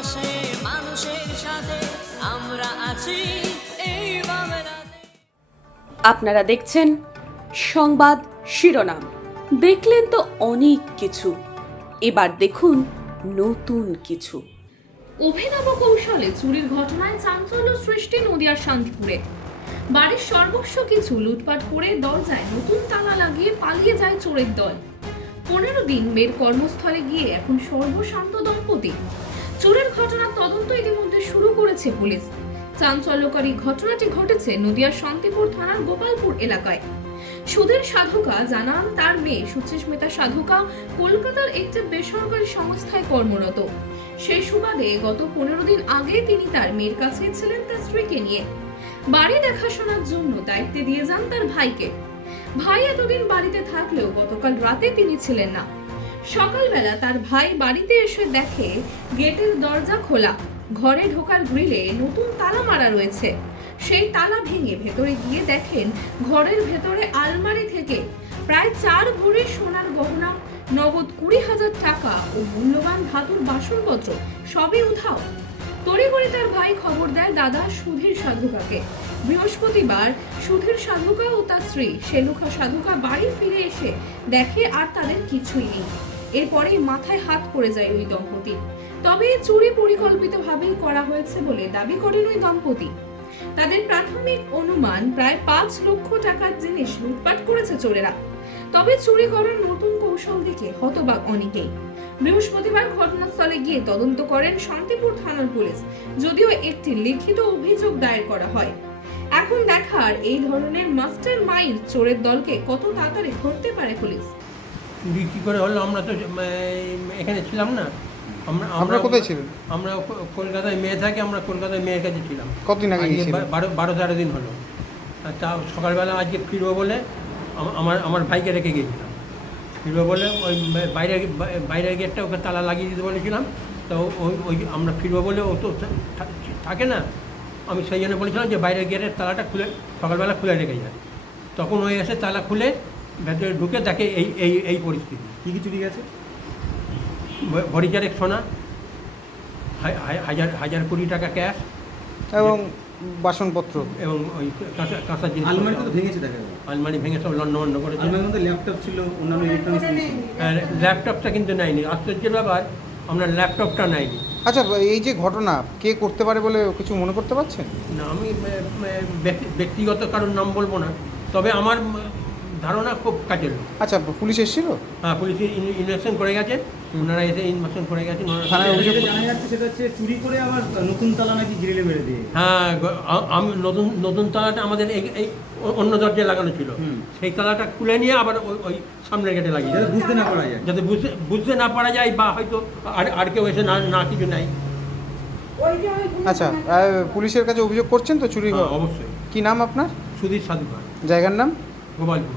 পাশে মানুষের সাথে আমরা আছি। এই আপনারা দেখছেন সংবাদ শিরোনাম। দেখলেন তো অনেক কিছু। এবার দেখুন নতুন কিছু। অভিনব কৌশলে চুরির ঘটনায় চাঞ্চল্য সৃষ্টি নদিয়ার শান্তিপুরে। বাড়ির সর্বস্ব কিছু লুটপাট করে দরজায় নতুন তালা লাগিয়ে পালিয়ে যায় চোরের দল। পনেরো দিন মেয়ের কর্মস্থলে গিয়ে এখন সর্বশান্ত দম্পতি। চোরের ঘটনার তদন্ত ইতিমধ্যে শুরু করেছে পুলিশ। চাঞ্চল্যকারী ঘটনাটি ঘটেছে নদিয়ার শান্তিপুর থানার গোপালপুর এলাকায়। সুধীর সাধুকা জানান, তার মেয়ে সুচিস্মিতা সাধুকা কলকাতার একটি বেসরকারি সংস্থায় কর্মরত। সেই সুবাদে গত পনেরো দিন আগে তিনি তার মেয়ের কাছে ছিলেন তার স্ত্রীকে নিয়ে। বাড়ি দেখাশোনার জন্য দায়িত্বে দিয়ে যান তার ভাইকে। ভাই এতদিন বাড়িতে থাকলেও গতকাল রাতে তিনি ছিলেন না। সকালবেলা তার ভাই বাড়িতে এসে দেখে গেটের দরজা খোলা। ঘরে ঢোকার গ্রিলে নতুন তালা মারা রয়েছে। সেই তালা ভেঙে ভেতরে গিয়ে দেখেন ঘরের ভেতরে আলমারি থেকে প্রায় চার ভরি সোনার গহনা, নগদ কুড়ি হাজার টাকা ও মূল্যবান ধাতুর বাসনপত্র সবই উধাও। তড়িঘড়ি তার ভাই খবর দেয় দাদা সুধীর সাধুকাকে। বৃহস্পতিবার সুধীর সাধুকা ও তার স্ত্রী শেলুখা সাধুকা বাড়ি ফিরে এসে দেখে আর তাদের কিছুই নেই। এরপরে মাথায় হাত পড়ে যায় ওই দম্পতি তবে চুরি পরিকল্পিতভাবেই করা হয়েছে বলে দাবি করেন ওই দম্পতি। তাদের প্রাথমিক অনুমান প্রায় পাঁচ লক্ষ টাকার জিনিস লুটপাট করেছে চোরেরা। তবে চুরি করার নতুন কৌশল দেখে হতবাক অনেকেই। বৃহস্পতিবার ঘটনাস্থলে গিয়ে তদন্ত করেন শান্তিপুর থানার পুলিশ, যদিও একটি লিখিত অভিযোগ দায়ের করা হয়। এখন দেখার এই ধরনের মাস্টার মাইন্ড চোরের দলকে কত তাড়াতাড়ি ধরতে পারে পুলিশ? চুরি কী করে হলো? আমরা তো এখানে ছিলাম না। আমরা আপনারা কোথায় ছিলেন? আমরা কলকাতায় মেয়ে থাকি আমরা কলকাতায় মেয়ের কাছে ছিলাম। কতদিন আগে বারো বারো তেরো দিন হলো। তা সকালবেলা আজকে ফিরবো বলে আমার আমার ভাইকে রেখে গিয়েছিলাম। ফিরবো বলে ওই বাইরে বাইরের গেটটা ওকে তালা লাগিয়ে দিতে বলেছিলাম। তো ওই ওই আমরা ফিরবো বলে ও তো থাকে না। আমি সেই জন্য বলেছিলাম যে বাইরের গেটের তালাটা খুলে সকালবেলা খুলে রেখে যায় তখন ওই এসে তালা খুলে ভেতরে ঢুকে দেখে এই এই এই পরিস্থিতি। কী কি চুরি গেছে? ভ- চারেক সোনা হাজার হাজার কুড়ি টাকা ক্যাশ। এবং বাসনপত্র। এবং ওই কাঁচা কাঁচা জিনিস। আলমারি তো ভেঙেছে দেখা আলমারি ভেঙে সব করেছে। আলমারির মধ্যে ল্যাপটপ ছিল অন্যান্য ইলেকট্রনিক্স ল্যাপটপটা কিন্তু নেয়নি। আশ্চর্যের ব্যাপার আমরা ল্যাপটপটা নেয়নি। আচ্ছা এই যে ঘটনা কে করতে পারে বলে কিছু মনে করতে পারছেন? না আমি ব্যক্তিগত কারোর নাম বলব না। তবে আমার ধারণা খুব কাজের লোক। আচ্ছা পুলিশ এসেছিল? হ্যাঁ পুলিশ ইনভেস্টিগেশন করে গেছে। ওনারা এসে ইনভেস্টিগেশন করে গেছেন ওনারা- থানায় অভিযোগ জানা যাচ্ছে সেটা হচ্ছে চুরি করে আবার নতুন তালা নাকি গ্রিলে মেরে দিয়ে। হ্যাঁ আমি নতুন নতুন তালাটা আমাদের এই এই অন্য দরজায় লাগানো ছিল। সেই তালাটা খুলে নিয়ে আবার ওই ওই সামনের গেটে লাগিয়ে যাতে বুঝতে না পারা যায়। যাতে বুঝতে বুঝতে না পারা যায় বা হয়তো আর আর কেউ এসে না না কিছু নাই আচ্ছা পুলিশের কাছে অভিযোগ করছেন তো চুরি হ্যাঁ, অবশ্যই। কি নাম আপনার? সুধীর সাধুকার। জায়গার নাম? গোপালপুর।